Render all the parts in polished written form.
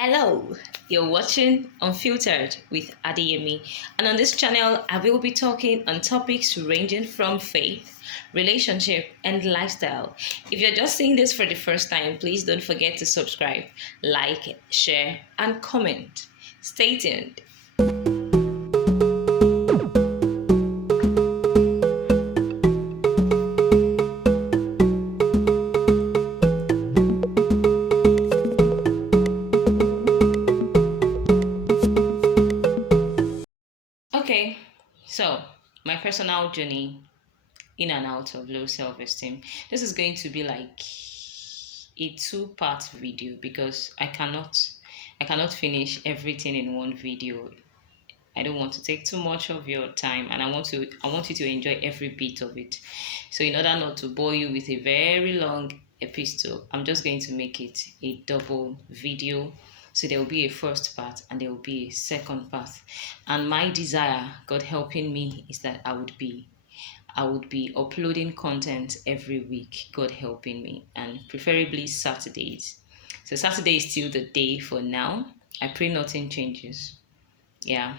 Hello, you're watching Unfiltered with Adeyemi, and on this channel, I will be talking on topics ranging from faith, relationship, and lifestyle. If you're just seeing this for the first time, please don't forget to subscribe, like, share, and comment. Stay tuned. Okay, so my personal journey in and out of low self-esteem. This is going to be like a two-part video because I cannot finish everything in one video. I don't want to take too much of your time, and I want you to enjoy every bit of it. So in order not to bore you with a very long epistle, I'm just going to make it a double video. So there will be a first part and there will be a second part. And my desire, God helping me, is that I would be uploading content every week, God helping me, and preferably Saturdays. So Saturday is still the day for now. I pray nothing changes. Yeah.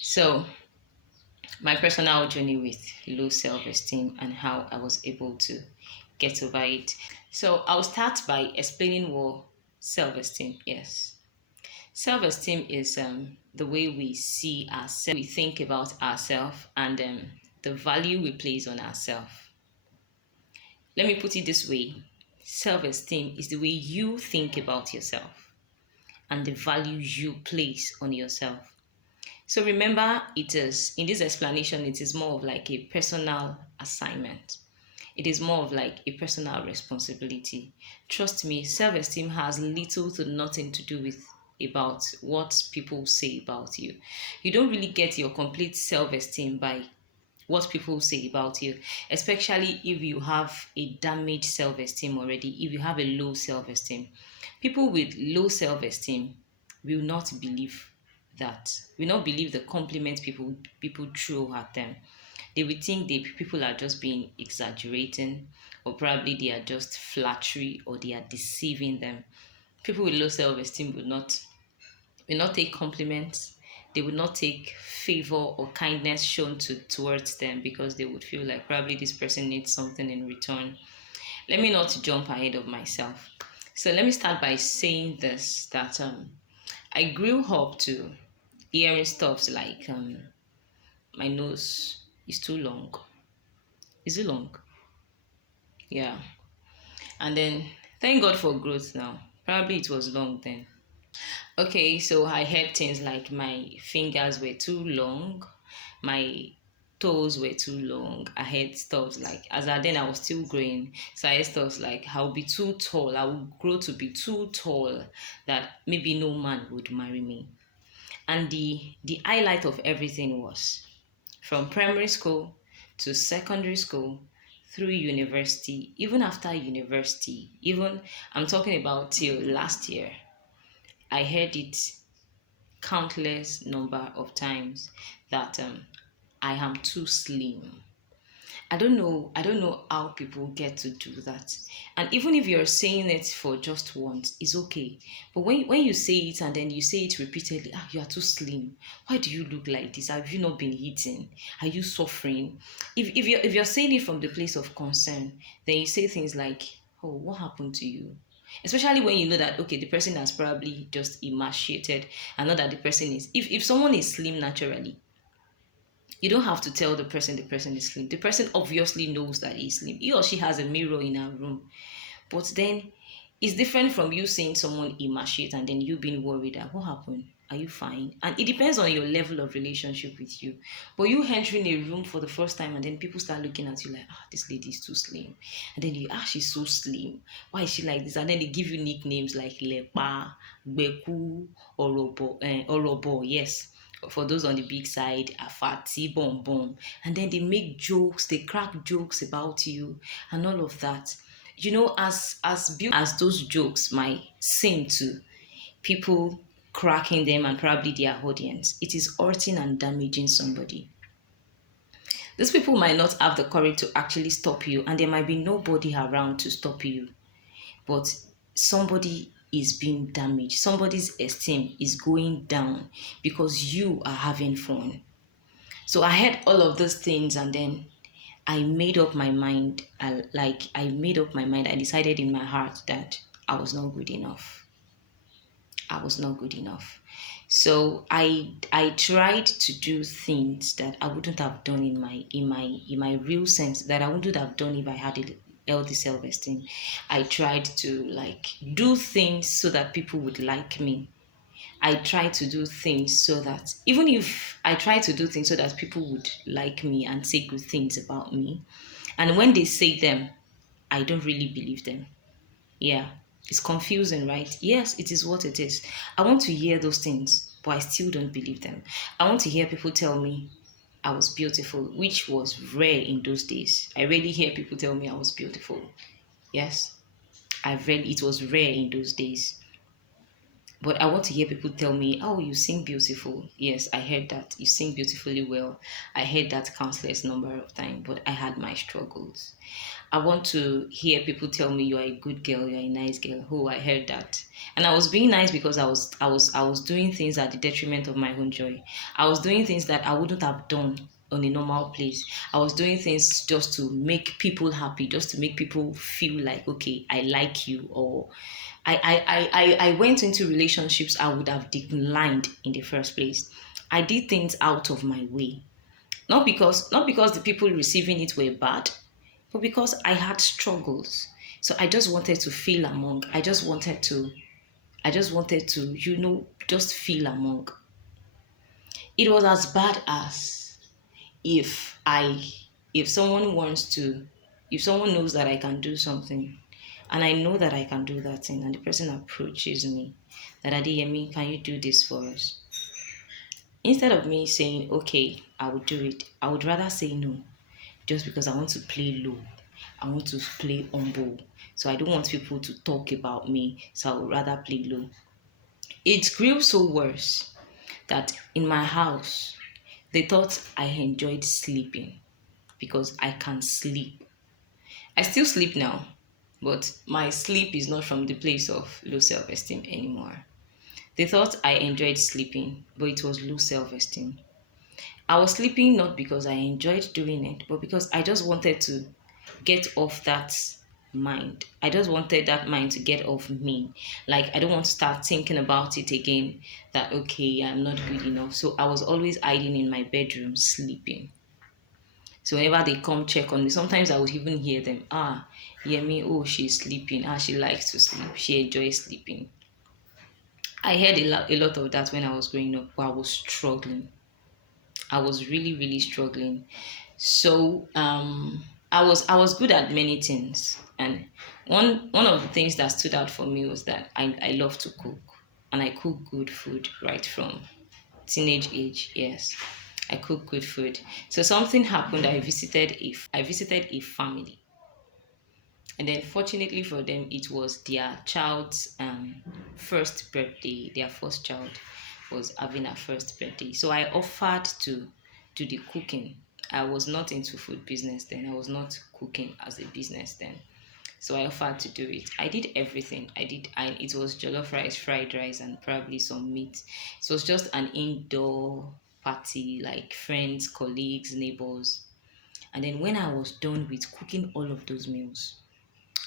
So my personal journey with low self-esteem and how I was able to get over it. So I'll start by explaining what self-esteem is. Self-esteem is the way we see ourselves, we think about ourselves, and the value we place on ourselves. Let me put it this way: self-esteem is the way you think about yourself and the value you place on yourself. So remember, it is in this explanation, it is more of like a personal assignment. It is more of like a personal responsibility. Trust me, self-esteem has little to nothing to do with about what people say about you. You don't really get your complete self-esteem by what people say about you, especially if you have a damaged self-esteem already, if you have a low self-esteem. People with low self-esteem will not believe will not believe the compliments people throw at them. They will think people are just being exaggerating, or probably they are just flattery, or they are deceiving them. People with low self-esteem will not take compliments. They would not take favor or kindness shown towards them, because they would feel like probably this person needs something in return. Let me not jump ahead of myself. So let me start by saying this, that I grew up to hearing stuff like my nose is too long. Is it long? Yeah. And then thank God for growth now. Probably it was long then. Okay, so I heard things like my fingers were too long, my toes were too long. I heard stuff like, then I was still growing, so I heard stuff like I'll be too tall, I will grow to be too tall, that maybe no man would marry me. And the highlight of everything was from primary school to secondary school, through university, even after university, even I'm talking about till last year, I heard it countless number of times that I am too slim. I don't know how people get to do that. And even if you're saying it for just once, it's okay. But when you say it and then you say it repeatedly, you are too slim. Why do you look like this? Have you not been eating? Are you suffering? If you're saying it from the place of concern, then you say things like, oh, what happened to you? Especially when you know that, okay, the person has probably just emaciated, and not that the person is, if someone is slim naturally, you don't have to tell the person is slim. The person obviously knows that he's slim. He or she has a mirror in her room. But then it's different from you seeing someone emaciate and then you being worried that, what happened? Are you fine? And it depends on your level of relationship with you. But you entering a room for the first time and then people start looking at you like, this lady is too slim. And then you, she's so slim. Why is she like this? And then they give you nicknames like Lepa, Beku, Orobo, yes, for those on the big side, Afati, Bonbon. And then they make jokes, they crack jokes about you and all of that. You know, as those jokes might seem to people cracking them and probably their audience, it is hurting and damaging somebody. These people might not have the courage to actually stop you, and there might be nobody around to stop you. But somebody is being damaged. Somebody's esteem is going down because you are having fun. So I had all of those things, and then I made up my mind. I made up my mind. I decided in my heart that I was not good enough. I was not good enough. So I tried to do things that I wouldn't have done in my real sense, that I wouldn't have done if I had a healthy self-esteem. I tried to like do things so that people would like me. I try to do things so that even if I try to do things so that people would like me and say good things about me, and when they say them, I don't really believe them. Yeah, it's confusing, right? Yes, it is what it is. I want to hear those things, but I still don't believe them. I want to hear people tell me I was beautiful, which was rare in those days. I rarely hear people tell me I was beautiful. Yes, it was rare in those days. But I want to hear people tell me, oh, you sing beautiful. Yes, I heard that. You sing beautifully well. I heard that countless number of times, but I had my struggles. I want to hear people tell me you are a good girl, you're a nice girl. Oh, I heard that. And I was being nice because I was doing things at the detriment of my own joy. I was doing things that I wouldn't have done on a normal place. I was doing things just to make people happy, just to make people feel like, okay, I like you, or I went into relationships I would have declined in the first place. I did things out of my way. Not because the people receiving it were bad, but because I had struggles. So I just wanted to feel among. I just wanted to just feel among. It was as bad as if I if someone wants to if someone knows that I can do something, and I know that I can do that thing, and the person approaches me that, Adeyemi, can you do this for us? Instead of me saying, okay, I will do it, I would rather say no, just because I want to play low. I want to play humble. So I don't want people to talk about me. So I would rather play low. It grew so worse that in my house, they thought I enjoyed sleeping because I can sleep. I still sleep now, but my sleep is not from the place of low self esteem anymore. They thought I enjoyed sleeping, but it was low self esteem. I was sleeping not because I enjoyed doing it, but because I just wanted to get off that mind. I just wanted that mind to get off me. Like, I don't want to start thinking about it again, that, okay, I'm not good enough. So I was always hiding in my bedroom, sleeping. So whenever they come check on me, sometimes I would even hear them, Yemi, oh, she's sleeping. She likes to sleep. She enjoys sleeping. I heard a lot of that when I was growing up, but I was struggling. I was really, really struggling. So I was good at many things, and one of the things that stood out for me was that I love to cook, and I cook good food right from teenage age. Yes, I cook good food. So something happened. I visited a family, and then fortunately for them, it was their child's first birthday. Their first child was having her first birthday, so I offered to do the cooking. I was not into food business then. I was not cooking as a business then. So I offered to do it. I did everything. It was jollof rice, fried rice, and probably some meat. So it was just an indoor party, like friends, colleagues, neighbors. And then when I was done with cooking all of those meals,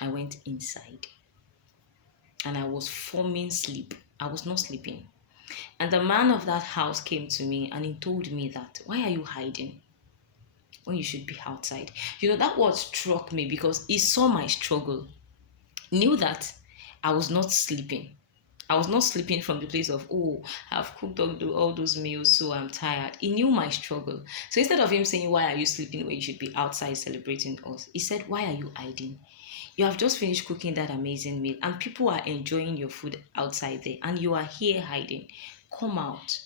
I went inside and I was forming sleep. I was not sleeping. And the man of that house came to me and he told me that, why are you hiding when you should be outside? That word struck me because he saw my struggle, knew that I was not sleeping. I was not sleeping from the place of, oh, I've cooked all those meals, so I'm tired. He knew my struggle. So instead of him saying, why are you sleeping when you should be outside celebrating us? He said, why are you hiding? You have just finished cooking that amazing meal and people are enjoying your food outside there and you are here hiding. Come out.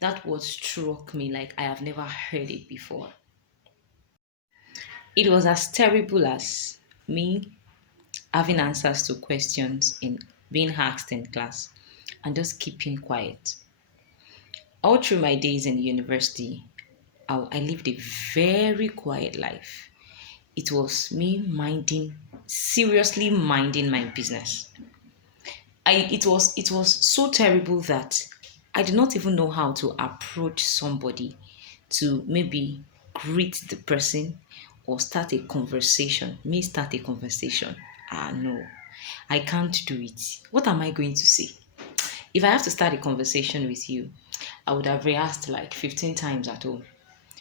That word struck me like I have never heard it before. It was as terrible as me having answers to questions in being asked in class and just keeping quiet. All through my days in university, I lived a very quiet life. It was me seriously minding my business. it was so terrible that I did not even know how to approach somebody to maybe greet the person or start a conversation. Me start a conversation. Ah no, I can't do it. What am I going to say? If I have to start a conversation with you, I would have rehearsed like 15 times at home.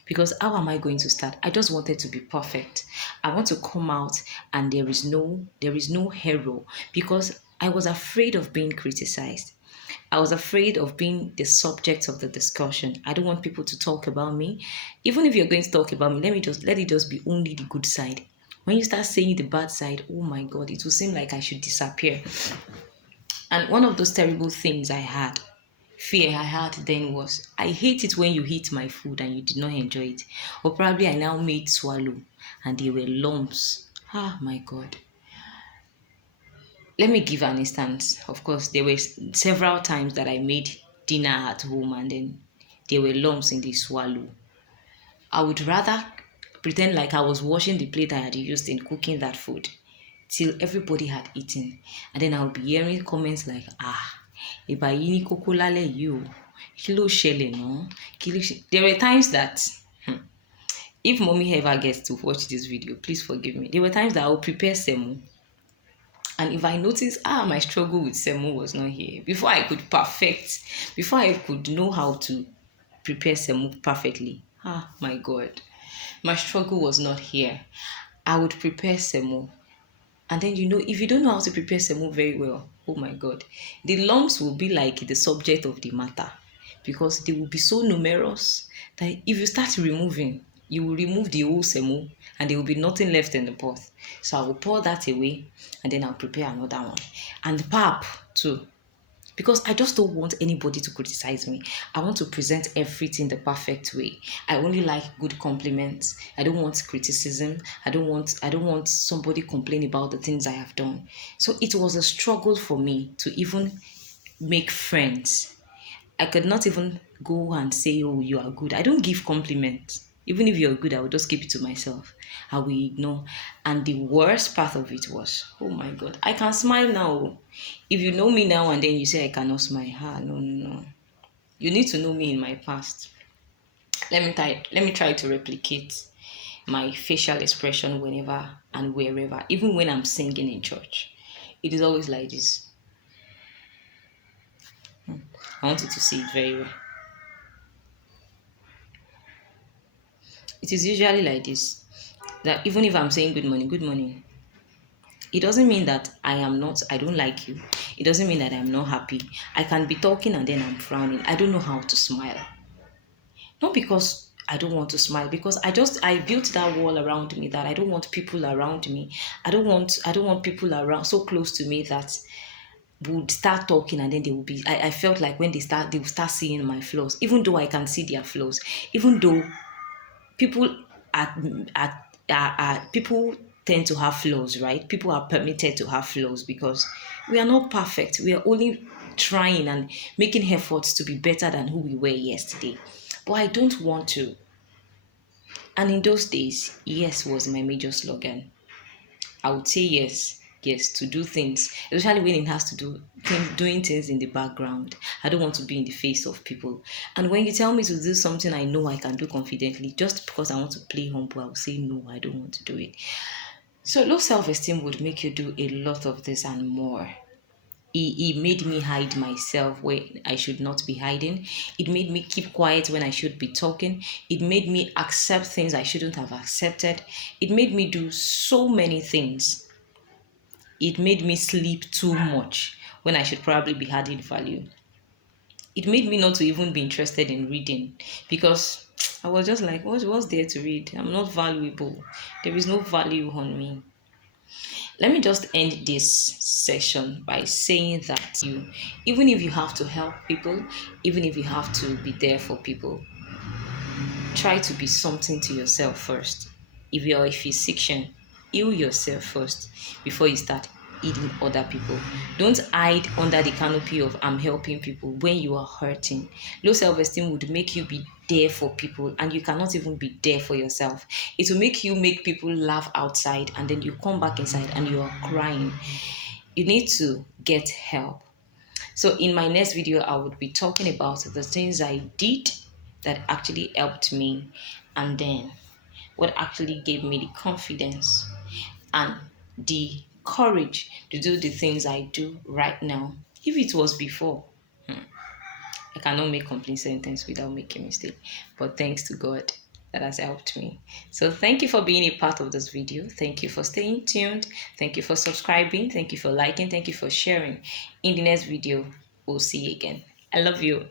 Because how am I going to start? I just wanted to be perfect. I want to come out and there is no hero because I was afraid of being criticized. I was afraid of being the subject of the discussion. I don't want people to talk about me. Even if you're going to talk about me, let it just be only the good side. When you start saying the bad side, oh my God, it will seem like I should disappear. And one of those terrible things fear I had then was I hate it when you eat my food and you did not enjoy it. Or probably I now made swallow and they were lumps. Ah, my God. Let me give an instance. Of course, there were several times that I made dinner at home and then there were lumps in the swallow. I would rather pretend like I was washing the plate I had used in cooking that food till everybody had eaten. And then I'll be hearing comments like, ìbà yìí ní kókó lálẹ́ yìí o, kí ló ṣẹlẹ̀ náà? There were times that, if mommy ever gets to watch this video, please forgive me. There were times that I would prepare semo. And if I notice, my struggle with semo was not here. Before I could know how to prepare semo perfectly, my God, my struggle was not here. I would prepare semo. And then, if you don't know how to prepare semo very well, oh my God, the lumps will be like the subject of the matter because they will be so numerous that if you start removing, you will remove the whole semo and there will be nothing left in the pot. So I will pour that away and then I'll prepare another one. And pap too. Because I just don't want anybody to criticize me. I want to present everything the perfect way. I only like good compliments. I don't want criticism. I don't want somebody complain about the things I have done. So it was a struggle for me to even make friends. I could not even go and say, oh, you are good. I don't give compliments. Even if you're good, I will just keep it to myself. I will ignore. And the worst part of it was, oh my God, I can smile now. If you know me now and then you say I cannot smile, no. You need to know me in my past. Let me try to replicate my facial expression whenever and wherever, even when I'm singing in church. It is always like this. I want you to see it very well. It is usually like this. That even if I'm saying good morning, it doesn't mean that I don't like you. It doesn't mean that I'm not happy. I can be talking and then I'm frowning. I don't know how to smile. Not because I don't want to smile, because I built that wall around me that I don't want people around me. I don't want people around so close to me that would start talking and then they will be I felt like when they will start seeing my flaws, even though I can see their flaws, even though people people tend to have flaws, right? People are permitted to have flaws because we are not perfect. We are only trying and making efforts to be better than who we were yesterday. But I don't want to. And in those days, yes was my major slogan. I would say yes to do things, especially when it has to do doing things in the background. I don't want to be in the face of people. And when you tell me to do something I know I can do confidently, just because I want to play humble, I will say no, I don't want to do it. So low self-esteem would make you do a lot of this and more. It made me hide myself where I should not be hiding. It made me keep quiet when I should be talking. It made me accept things I shouldn't have accepted. It made me do so many things. It made me sleep too much when I should probably be adding value. It made me not to even be interested in reading because I was just like, what's there to read? I'm not valuable. There is no value on me. Let me just end this session by saying that even if you have to help people, even if you have to be there for people, try to be something to yourself first. If you're a physician, heal yourself first before you start healing other people. Don't hide under the canopy of I'm helping people when you are hurting. Low self-esteem would make you be there for people and you cannot even be there for yourself. It will make you make people laugh outside and then you come back inside and you are crying. You need to get help. So in my next video, I would be talking about the things I did that actually helped me, and then what actually gave me the confidence and the courage to do the things I do right now. If it was before, I cannot make complete sentence without making mistake. But thanks to God, that has helped me. So thank you for being a part of this video. Thank you for staying tuned. Thank you for subscribing. Thank you for liking. Thank you for sharing. In the next video, we'll see you again. I love you.